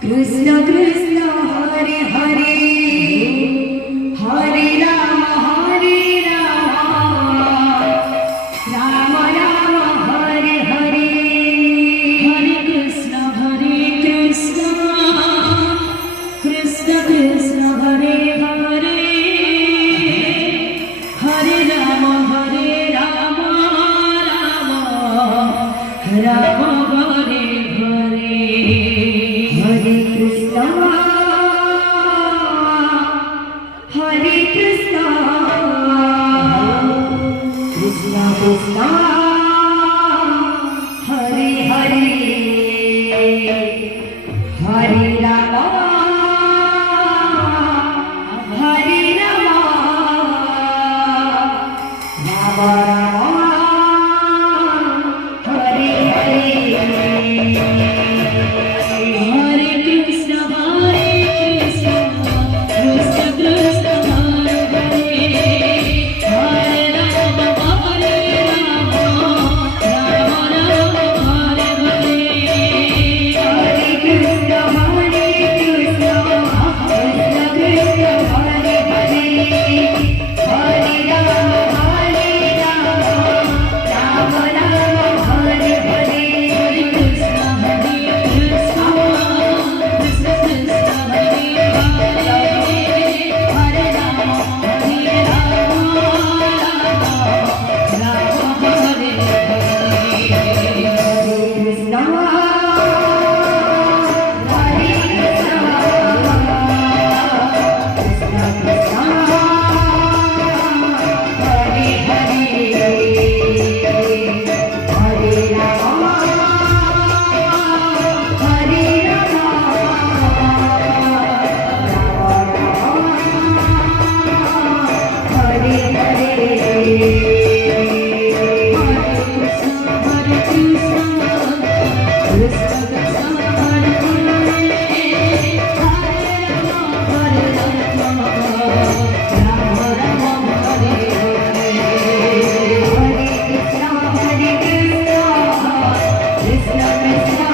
Krishna Krishna Hare Hare Hare Ram Ram Ram Hare Hare Hare Krishna Krishna Krishna Hare Hare Hare Ram Ram Ram Hare Hare Hare Krishna Krishna Krishna Hare Hare Hare Ram Ram Hare Hare Hare Krishna Krishna Krishna Hare Hare Hare Ram Ram Hare Hare Hare Krishna Krishna Krishna Hare Hare Hare Ram Ram Hare Hare Hare Krishna Krishna Krishna Hare Hare Hare Ram Ram Hare Hare Krishna Krishna